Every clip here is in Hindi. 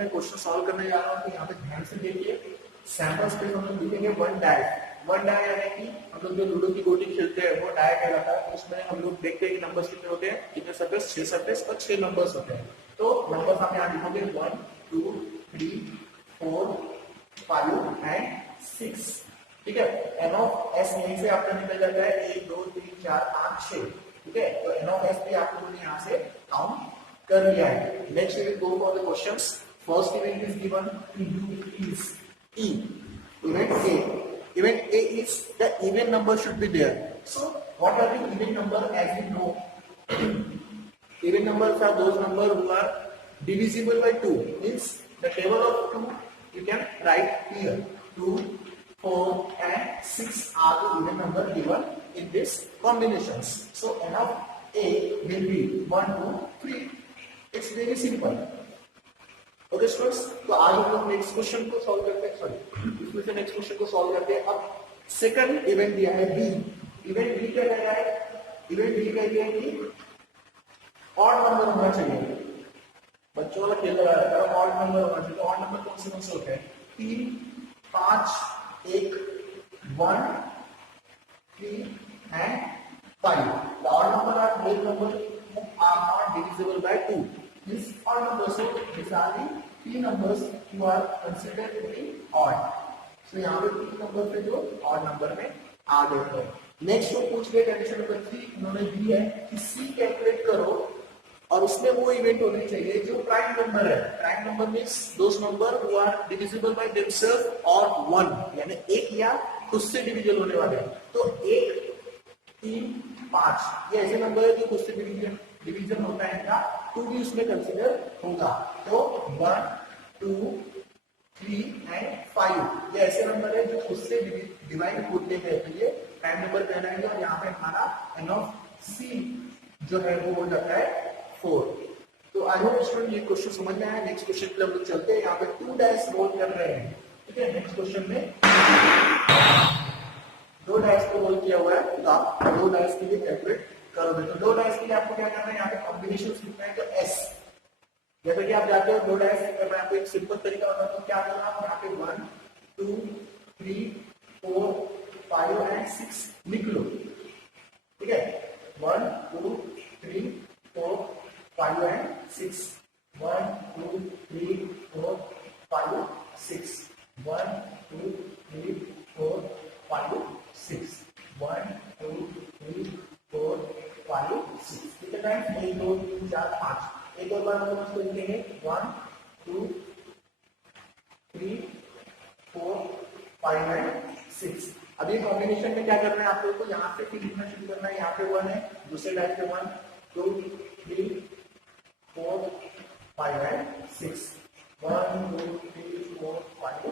मैं क्वेश्चन सॉल्व करने जा रहा हूँ तो यहाँ पे ध्यान से देखिए। सैंपल स्पेस हम लोग लिखेंगे वन डाई। वन डाई यानी कि हम लोग जो लूडो की गोटी खेलते हैं वो डाई कहलाता है। उसमें हम लोग देखते हैं कि नंबर्स कितने होते हैं, कितने सरफेस, 6 सरफेस और 6 नंबर्स होते हैं। तो नंबर्स हम यहाँ लिखोगे 1 2 3 4 5 एंड 6। ठीक है, एन ऑफ एस यहीं से आपका निकल जाता है 1 2 3 4 5 6। ठीक है, तो एन ऑफ एस भी आप लोगों ने यहाँ से काउंट कर लिया है। Next we will go for the questions. First event is given, is E. Event A. Event A is the even number should be there. So what are the even number? As we know, even numbers are those numbers who are divisible by 2. Means the table of 2 you can write here. 2, 4 and 6 are the even number given in this combinations. So n of A will be 1 2 3. It's very simple. Okay students, तो आज हम लोग नेक्स्ट क्वेश्चन को सॉल्व करते हैं। सॉरी, इसमें से नेक्स्ट क्वेश्चन को सॉल्व करते हैं। अब सेकंड इवेंट दिया है बी। इवेंट बी क्या कह रहा है? इवेंट बी कह रहा है कि ऑड नंबर होना चाहिए। बच्चों वाला खेल रहा है, ऑड नंबर होना चाहिए। तो ऑड नंबर कौन से होते हैं? 3 5 1 1 3 and 5। The odd number are those number are not divisible by 2। These odd numbers, so these are the three numbers you are considered to be odd. So यहाँ पे 3 नंबर पे जो odd नंबर में आ गए हैं। नेक्स्ट को पूछ गए कंडीशन नंबर 3 उन्होंने दी है कि C कैलकुलेट करो और उसमें वो इवेंट होने चाहिए जो प्राइम नंबर है। Prime number means those number who are divisible by themselves और 1, यानी एक या उससे डिविजन होने वाले हैं। तो 1 3 5 ये ऐसे नंबर है जो खुद से डिवीजन होता है इनका, 2 भी उसमें कंसीडर होगा। तो 1 2 3 एंड 5 ये ऐसे नंबर है जो खुद से डिवाइड होते हैं, तो ये प्राइम नंबर कहलाएंगे। और यहाँ पे हमारा एन ऑफ सी जो है वो हो जाता है 4। तो आई होप स्टूडेंट ये क्वेश्चन समझ में आया। नेक्स्ट क्वेश्चन के लिए हम लोग चलते हैं। यहाँ पे 2 डाइस रोल कर रहे हैं। ठीक है, नेक्स्ट क्वेश्चन में 2 डाइस को रोल किया हुआ है, तो आप 2 डाइस के लिए कैलकुलेट करोगे। तो 2 डाइस के लिए आपको क्या करना है? यहाँ पे कॉम्बिनेशन लिखना है, तो एस। जैसे कि आप जाते हो 2 डाइस करना है, आपको एक सिंपल तरीका होता है। तो क्या करना है? यहाँ पे 1 2 3 4 5 एंड 6 लिख लो। ठीक है, 1 2 3 4 5 एंड 6 1 2 3 4 5 6 1 2 3 4 5 6 1 2 3 4 5 6। कितने टाइम? 1 2 3 4 5। एक और बार हम इसको लिखेंगे 1 2 3 4 5 एंड 6। अभी कॉम्बिनेशन में क्या करना है आप लोगों को? यहाँ से फिर लिखना शुरू करना है। यहाँ पे 1 है, दूसरे डाइस पे 1 2 3 4 5 एंड 6 1 2 3 4 5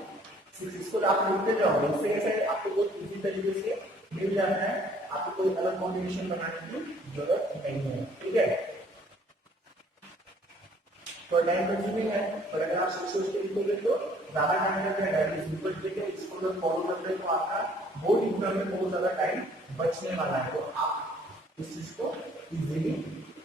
6। इसको आप लिखते जाओ, इससे कैसे आपको बहुत इजी तरीके से मिल जाता है। आपको कोई अलग कॉम्बिनेशन बनाने की जरूरत नहीं है। ठीक है, तो टाइम कंज्यूमिंग है, पर अगर आप सोच के लिखोगे तो ज्यादा टाइम लगेगा। डायरेक्टली सिंपल तरीके इसको अगर फॉलो करते हैं तो आपका बोर्ड एग्जाम में बहुत ज्यादा टाइम बचने वाला है। तो आप इस चीज को इजीली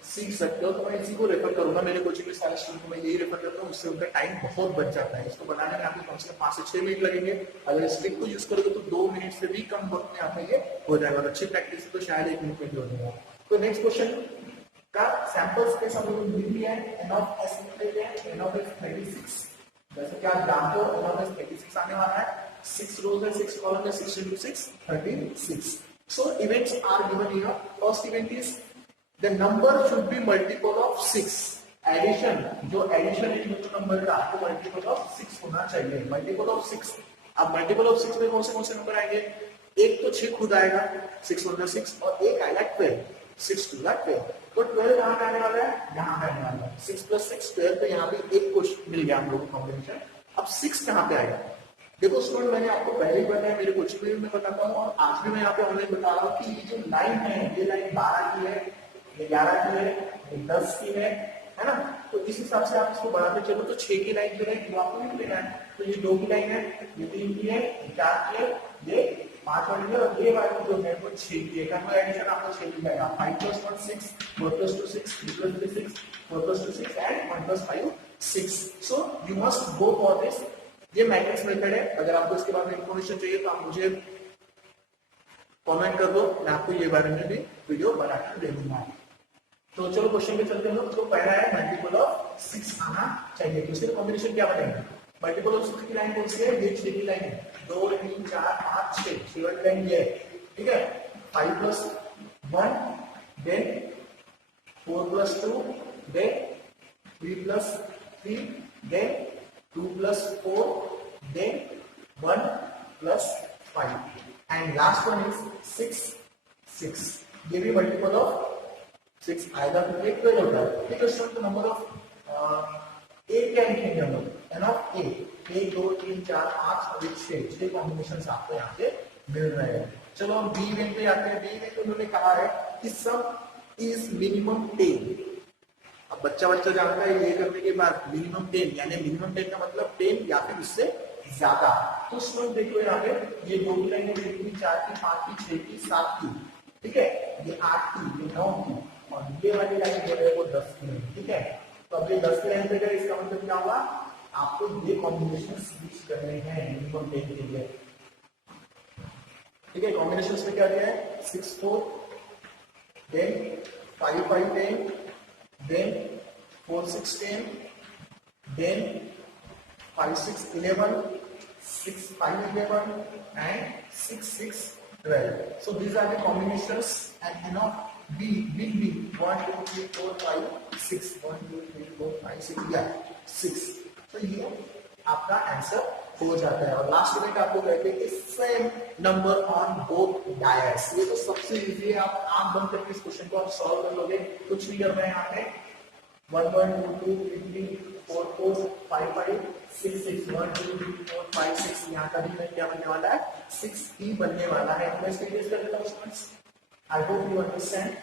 सीख सकते हो। तो मैं इसी को रेफर करूंगा, मेरे कोचिंग में सारे स्टूडेंट को मैं यही रेफर करता हूँ, उससे उनका टाइम बहुत बच जाता है। इसको बनाने में आपको कम से कम 5 से 6 मिनट लगेंगे। अगर इस ट्रिक को यूज करोगे तो 2 मिनट से भी कम वक्त में आपका ये हो जाएगा। अच्छी प्रैक्टिस तो शायद 1 मिनट में भी हो जाएगा। तो नेक्स्ट क्वेश्चन का सैंपल स्पेस हम लोग मिल लिया है। एन ऑफ एस निकल गया है, एन ऑफ एस 36। जैसे कि आप जानते हो एन ऑफ एस 36 आने वाला है। 6 रोज है, 6 कॉलम है, 6 into 6 36। So events are given here. First event is the number should be multiple of 6. Addition, जो addition है जो नंबर का आपको multiple of 6 होना चाहिए। multiple of 6। अब multiple of 6 में कौन से नंबर आएंगे? एक तो 6 खुद आएगा, 6 1 6, और एक आएगा 12, 6 2 12। तो 12 कहाँ पे आने वाला है? यहाँ पे आने वाला है। 6 + 6 12। तो यहाँ पे एक क्वेश्चन मिल गया हम लोगों को कॉम्बिनेशन। अब 6 कहाँ पे आएगा? देखो स्टूडेंट, मैंने आपको पहले ही बताया, मेरे कोचिंग में बताता हूँ और आज भी मैं यहाँ पे ऑनलाइन बता रहा हूँ कि ये जो लाइन है, ये लाइन 12 की है, ये 11 की है, ये 10 की है ना। तो इस हिसाब से आप इसको बढ़ाते चलो। तो 6 की लाइन जो है वो आपको नहीं लेना है। तो ये 2 की लाइन है, ये 3 की है, ये 4 की है, ये 5 वाली है, और ये वाली जो है वो 6 की है। का एडिशन आपको 6 मिल जाएगा। 5 + 1 6, 4 + 2 6, 3 + 3 6, 4 + 2 6 and 1 + 5 6. So you must go for this. ये मैट्रिक्स मेथड है. अगर आपको इसके बारे में इंफॉर्मेशन चाहिए तो आप मुझे कमेंट कर दो, मैं आपको ये बारे में भी वीडियो बनाकर दे दूंगा. तो चलो क्वेश्चन पे चलते हैं लोग. तो पहला है मल्टीपल ऑफ 6 आना चाहिए. तो इसके कॉम्बिनेशन क्या बताएंगे? मल्टीपल ऑफ 6 की लाइन कौन सी है? ये 6 की लाइन है. 2 3 4 5 6 7 लाइन ये है. ठीक है. 5 plus 1 then 4 plus 2 then 3 plus 3 then 2 plus 4 then 1 plus 5 and last one is 6 6. ये भी मल्टीपल ऑफ 6 आएगा तो एक ट्वेल्व होता है. ठीक है. सो द नंबर ऑफ ए क्या लिखेंगे हम लोग? एन ऑफ ए. 1 2 3 4 5 और 6 कॉम्बिनेशन आपको यहाँ पे मिल रहे हैं. चलो हम बी वेन पे आते हैं. बी वेन पे उन्होंने कहा है कि सम इज मिनिमम 10. अब बच्चा जानता है ये करने के बाद मिनिमम 10 यानी मिनिमम 10 का मतलब 10 या फिर उससे ज्यादा. तो उसमें देखो यहाँ पे ये 2 की लाइन है, 4 की 5 की 6 की 7 की. ठीक है. ये 8 की, ये 9 की और ये वाली लाइन जो है वो 10 की है. ठीक है. तो अब ये 10 की लाइन पे अगर इसका मतलब क्या होगा? आपको ये कॉम्बिनेशन स्विच करने हैं मिनिमम 10 के लिए. ठीक है. कॉम्बिनेशंस में क्या दिया है? 6 4 then 5 5 10 then 4 6 10 then 5 6 11 6 5 11 and 6 6 12. So these are the combinations and n of b will be 1 2 3 4 5 6. 1 2 3 4 5 6 yeah 6. तो ये आपका आंसर हो जाता है. और लास्ट में आपको कहते हैं कि same number on both dyers. ये तो सबसे इजी है. आप आंख बंद करके इस क्वेश्चन को आप सॉल्व कर लोगे. कुछ नहीं करना है यहाँ पे. 1 1 2 2 3 3 4 4 5 5 6 6 1 2 3 4 5 6. यहाँ का भी क्या बनने वाला है? 6 ही बनने वाला है. मैं इसको यूज कर देता हूँ students. I hope you understand.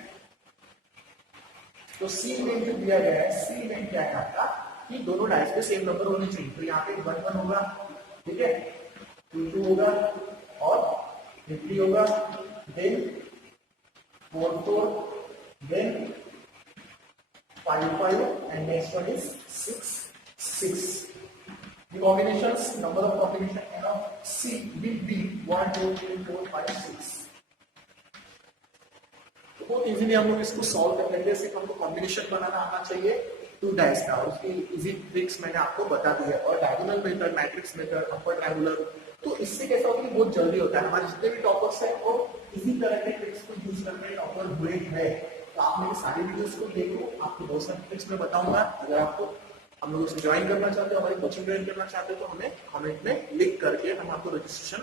तो सी में जो दिया गया है, सी में क्या है आपका कि दोनों डाइस पे सेम नंबर होने चाहिए. तो यहाँ पे 1 1 होगा. ठीक है. 2 2 होगा और 3 3 होगा. Then 4 4 then 5 5 and next one is 6 6. The combinations, number of combination n of C will be 1 2 3 4 5 6. तो बहुत इजीली हम लोग इसको सॉल्व कर लेंगे. सिर्फ हमको कॉम्बिनेशन बनाना आना चाहिए 2 डाइस का. उसकी इजी ट्रिक्स मैंने आपको बता दी है. और diagonal method, matrix method, upper triangular, तो इससे कैसा होता है? बहुत जल्दी होता है. हमारे जितने भी टॉपर्स हैं वो इसी तरह के ट्रिक्स को यूज करके टॉपर हुए हैं. तो आप मेरे सारी वीडियोस को देखो. आपको बहुत सारी ट्रिक्स मैं बताऊंगा. अगर आपको हम लोग इसमें ज्वाइन करना चाहते हो, हमारी कोचिंग ज्वाइन करना चाहते हो तो हमें कमेंट में लिख करके हम आपको रजिस्ट्रेशन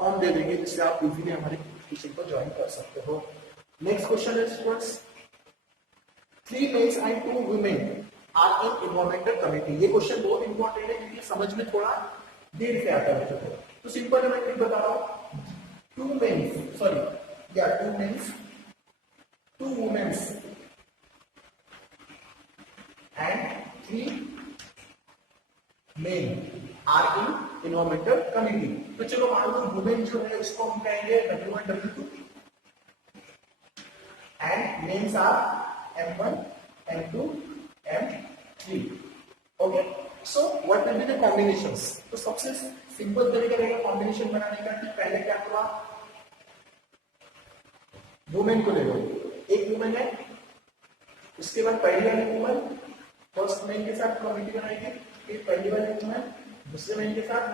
फॉर्म दे देंगे जिससे आप इजीली हमारी टीचिंग को ज्वाइन कर सकते हो. Next question is students 3 males and 2 women are in environmental committee. ये क्वेश्चन बहुत इंपॉर्टेंट है क्योंकि समझ में थोड़ा देर से आता है बच्चों को. तो सिंपल मैं ट्रिक बता रहा हूं. 2 मेल्स सॉरी या 2 mails 2 women and 3 men are in environmental committee. तो चलो मान लो वुमेन जो है उसको हम कहेंगे W1 W2 and men are M1 M2 M3. Okay. So what will be the combinations? तो सबसे सिंपल तरीका रहेगा कॉम्बिनेशन बनाने का कि पहले क्या हुआ? वुमेन को ले लो. एक वुमेन है, उसके बाद पहली वाली वुमेन फर्स्ट मैन के साथ कमिटी बनाएगी. फिर पहली वाली वुमेन दूसरे मैन के साथ,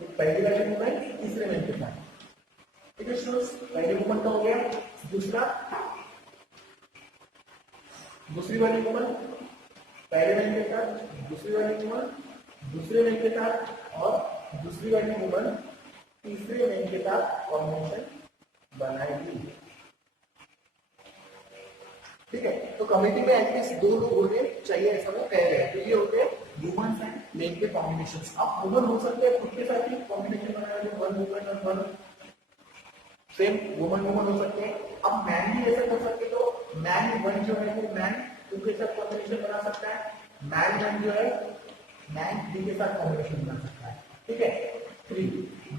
फिर पहली वाली वुमेन तीसरे मैन के साथ. ठीक है स्टूडेंट्स. पहली वुमेन का हो गया. दूसरी वाली वुमेन पहले मैन के साथ, दूसरी वाली वुमेन दूसरे मैन के साथ और दूसरी वाली वुमेन तीसरे मैन के साथ कॉम्बिनेशन बनाएगी. ठीक है. तो कमिटी में एटलीस्ट 2 लोग होने चाहिए ऐसा वो कह रहे हैं. तो ये होते हैं वुमेन एंड मेन के कॉम्बिनेशंस. आप वुमेन हो सकते हैं खुद के साथ ही कॉम्बिनेशन बनाया जो 1 वुमेन और 1 सेम वुमेन हो सकते हैं. अब मैन भी ऐसा कर सकते तो मैन 1 जो है वो मैन 2 के साथ कॉम्बिनेशन बना सकता है. मैन 1 जो है मैन 3 के साथ कॉम्बिनेशन बना सकता है. ठीक है. 3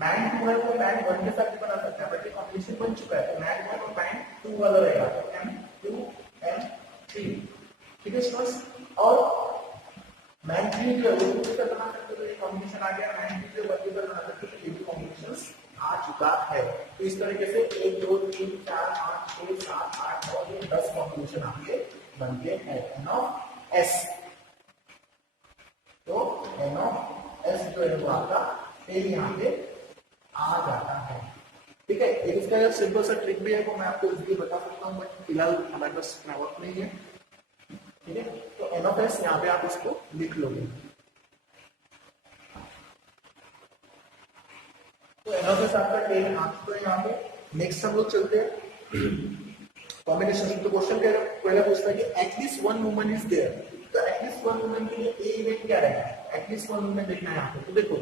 मैन 2 है तो मैन 1 के साथ भी बना सकता है. बट ये कॉम्बिनेशन बन चुका है तो मैन 1 और मैन 2 वाला रहेगा. तो M2 M3. ठीक है स्टूडेंट्स. और मैन थ्री जो है वो भी बना सकते हो, ये कॉम्बिनेशन आ गया। मैन थ्री जो वर्टिकल बना सकते हो, ये भी कॉम्बिनेशन आ चुका है। तो इस तरीके से 1 2 3 4 5 6 7 8 9 ये 10 कॉम्बिनेशन आपके बनते हैं एन ऑफ एस। तो एन ऑफ एस जो है वो आपका फिर यहाँ पे आ जाता है। ठीक है, एक इसका सिंपल सा ट्रिक भी है वो मैं आपको इसलिए बता सकता हूँ, बट फिलहाल हमारे पास वक्त नहीं है। ठीक है, तो एन ऑफ एस यहाँ पे आप इसको लिख लोगे। तो एन ऑफ एस आपका 10 आ चुका है यहाँ पे। नेक्स्ट हम लोग चलते हैं कॉम्बिनेशन। तो क्वेश्चन कह रहा है, पहला पूछता है कि at least one woman is there. तो एटलीस्ट वन वुमन के लिए ए इवेंट क्या रहेगा? एटलीस्ट वन वुमन देखना है यहाँ पे। तो देखो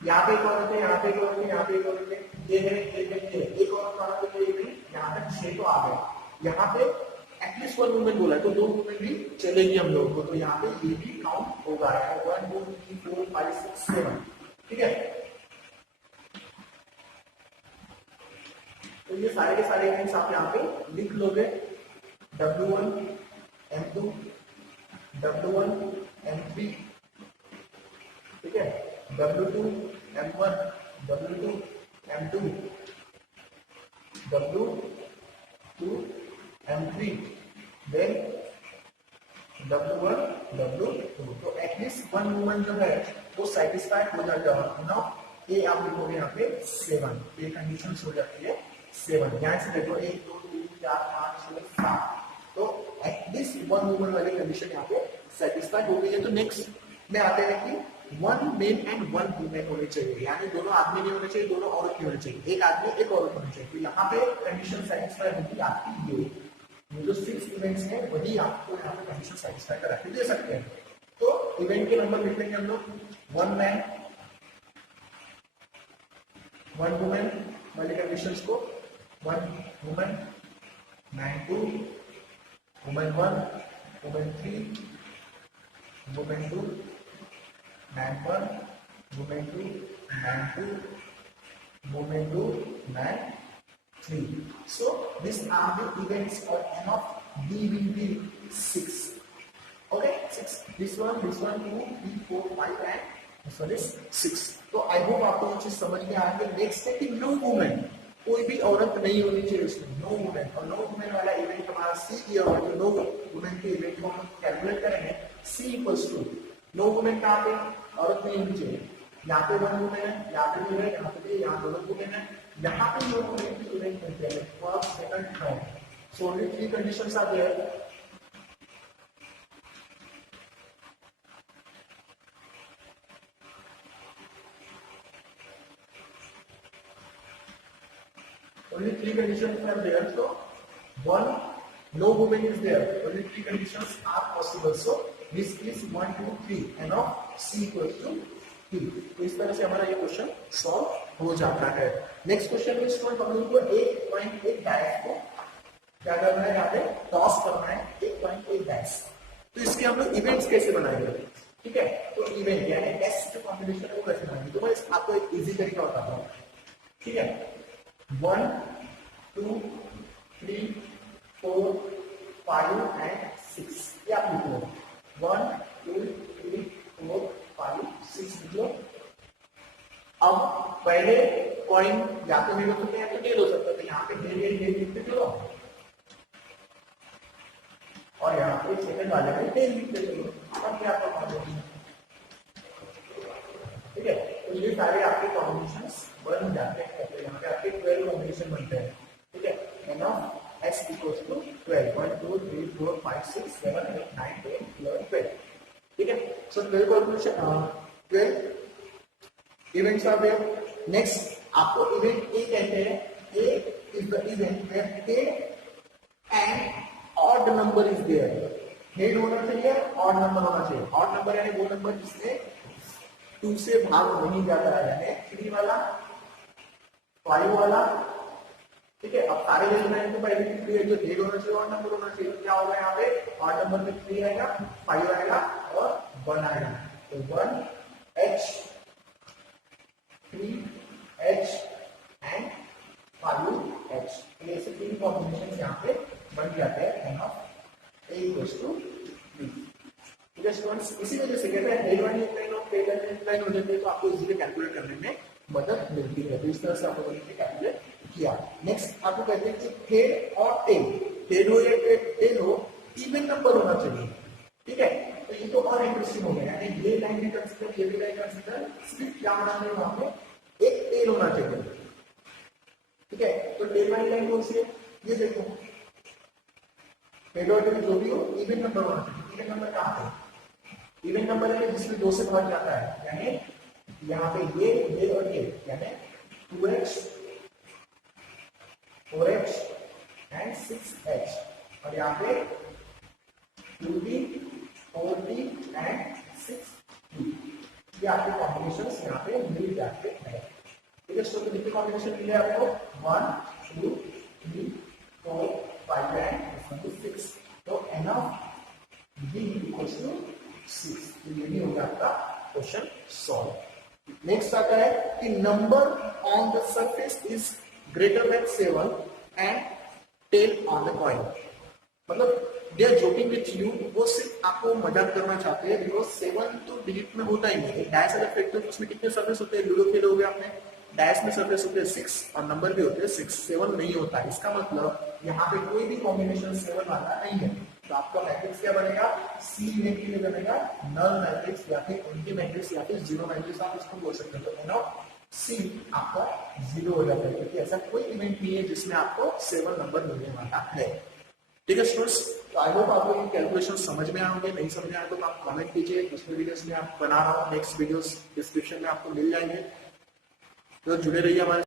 यहाँ पे एक औरत है, यहाँ पे एक औरत है, यहाँ पे एक औरत है, ये है एक औरत वाला तो ये यहाँ तक 6 तो आ गए। यहाँ पे एटलीस्ट वन वुमन बोला है तो 2 वुमन भी चलेगी हम लोग को। तो यहाँ पे ये भी काउंट होगा, 1 2 3 4 5 6 7। ठीक है, तो ये सारे के सारे इवेंट्स आप यहाँ पे लिख लोगे। W1 M2 W1 M3, ठीक है, W2 M1 W2 M2 W2 M3 then W1 W2। तो एटलीस्ट वन वुमन जो है वो सेटिस्फाइड हो जाता है ना। ये आप लिखोगे यहाँ पे 7, ये कंडीशन हो जाती है 7। यहाँ से देखो 1 2 3 4 5 6 7, तो एटलीस्ट वन वुमन वाली कंडीशन यहाँ पे सेटिस्फाइड हो गई है। तो नेक्स्ट में आते हैं कि one main and one female होने चाहिए, यानी दोनों आदमी नहीं होने चाहिए, दोनों औरत नहीं होने चाहिए, एक आदमी एक औरत होनी चाहिए। तो यहाँ पे कंडीशन सेटिस्फाई होगी आपकी ये जो 6 इवेंट्स हैं वही आपको यहाँ पे कंडीशन सेटिस्फाई करा के दे सकते हैं। तो इवेंट के नंबर लिख लेंगे हम लोग, 1 मैन 1 वुमेन वाली कंडीशंस को, 1 women 9 2 women 1 women 3 women 2 9 1 women 2 9 2 women 2 9 3। So these are the events for n of b will be 6. Okay, 6. This one 2 3 4 5 and this one is 6. तो आई होप आपको ये चीज समझ में आ गई। नेक्स्ट है कि नो वुमेन, कोई भी औरत नहीं होनी चाहिए इसमें, नो वुमेन। और नो वुमेन वाला इवेंट हमारा सी किया हुआ है। नो वुमेन के इवेंट को हम कैलकुलेट करेंगे, सी इक्वल्स टू नो वुमेन कहाँ पे, औरत नहीं होनी चाहिए। यहाँ पे 1 वुमेन है, यहाँ पे भी है, यहाँ पे भी, यहाँ दोनों वुमेन है, यहाँ पे नो वुमेन की इवेंट मिलते हैं first second third. So only 3 conditions are there. Only 3 conditions are there. So, 1, no woman is there. Only 3 conditions are possible. So, this is 1 2 3 and of C equals to 3. तो इस तरह से हमारा ये क्वेश्चन सॉल्व हो जाता है। नेक्स्ट क्वेश्चन में स्टूडेंट हम लोग को एक पॉइंट एक डायस को क्या करना है, यहाँ पे टॉस करना है, एक पॉइंट एक डायस। तो इसके हम लोग इवेंट्स कैसे बनाएंगे? ठीक है, तो इवेंट यानी एस जो कॉम्बिनेशन है वो कैसे बनाएंगे? तो मैं आपको एक इजी तरीका बताता हूँ। ठीक है, 1 2 3 4 5 and 6 ये आप लिख लो। 1 2 3 4 5 6 लिख लो। अब पहले कॉइन या तो मेरे को या तो टेल हो सकता है, तो यहाँ पे टेल लिखते चलो और यहाँ पे सेकंड वाले में टेल लिखते चलो। अब क्या कॉम्बिनेशन? ठीक है, तो ये सारे आपके कॉम्बिनेशंस बन जाते हैं। यहाँ पे आपके 12 कॉम्बिनेशन बनते हैं। ठीक है, N of X equals to 12 1 2 3 4 5 6 7 8 9 10 11 12। ठीक है, so 12 combination 12 events are there. Next आपको इवेंट ए कहते हैं। A is the event where head and odd number is there. Head होना चाहिए, ऑड नंबर होना चाहिए। ऑड नंबर यानी वो नंबर जिसमें 2 से भाग नहीं जाता है, यानी 3 वाला 5 वाला। ठीक है, अब सारे एलिमेंट को पहले की है जो हेड होना चाहिए, ऑड नंबर होना चाहिए। क्या होगा यहाँ पे? ऑड नंबर में 3 आएगा, 5 आएगा और 1 आएगा। तो 1 H 3 H एंड 5 H। ऐसे 3 कॉम्बिनेशन यहाँ पे बन जाते हैं N of A equals to 3। ठीक है स्टूडेंट्स, इसी वजह से कहते हैं हेड वाली लाइन और टेल वाली लाइन हो जाती है तो आपको इजीली कैलकुलेट करने में मदद मिलती है। तो इस तरह से आपको बोलेंगे कैलकुलेट किया। नेक्स्ट आपको कहते हैं कि हेड और टेल, हेड हो या टेल हो, इवन नंबर होना चाहिए। ठीक है, तो ये तो और इंटरेस्टिंग हो गया, यानी ये लाइन भी कंसीडर, ये भी लाइन कंसीडर, सिर्फ क्या होना चाहिए वहां पे, एक टेल होना चाहिए। ठीक है, तो टेल वाली लाइन कौन सी है, ये देखो, हेड और टेल जो भी हो इवन नंबर होना चाहिए। इवन नंबर कहां है, इवन नंबर है जिसमें 2 से भाग जाता है, यानी यहाँ पे ये और ये, यानी 2x 4x एंड 6x, और यहाँ पे 2t 4t एंड 6t, ये आपके कॉम्बिनेशंस यहाँ पे मिल जाते हैं। ठीक है, तो कितने कॉम्बिनेशन मिले आपको, 1 2 3 4 5 एंड 6, तो एनफ b इक्वल्स टू 6, तो ये भी होगा आपका क्वेश्चन सॉल्व। नेक्स्ट आता है कि number on the surface is greater than 7 and tail on the coin, मतलब they are joking with you, वो सिर्फ आपको मजाक करना चाहते हैं, बिकॉज 7 तो डिजिट में होता ही नहीं है। डायस अगर फेंकते हो उसमें कितने सरफेस होते हैं, लूडो खेलोगे आपने, डायस में सरफेस होते हैं 6 और नंबर भी होते हैं 6, 7 नहीं होता है। इसका मतलब यहाँ पे कोई भी कॉम्बिनेशन 7 वाला नहीं है, तो आपका मैट्रिक्स क्या बनेगा, सी यूनिट के लिए बनेगा नल मैट्रिक्स या फिर एंटी मैट्रिक्स या फिर जीरो मैट्रिक्स, आप इसको बोल सकते हैं। तो एन ऑफ सी आपका 0 हो जाता है, क्योंकि ऐसा कोई इवेंट नहीं है जिसमें आपको 7 नंबर मिलने वाला है। ठीक है स्टूडेंट्स, तो आई होप आपको ये कैलकुलेशन समझ में आएंगे, नहीं समझ में आए तो आप कमेंट कीजिए, दूसरे वीडियोस में आप बना रहा हूँ, नेक्स्ट वीडियोस डिस्क्रिप्शन में आपको मिल जाएंगे, तो जुड़े रहिए हमारे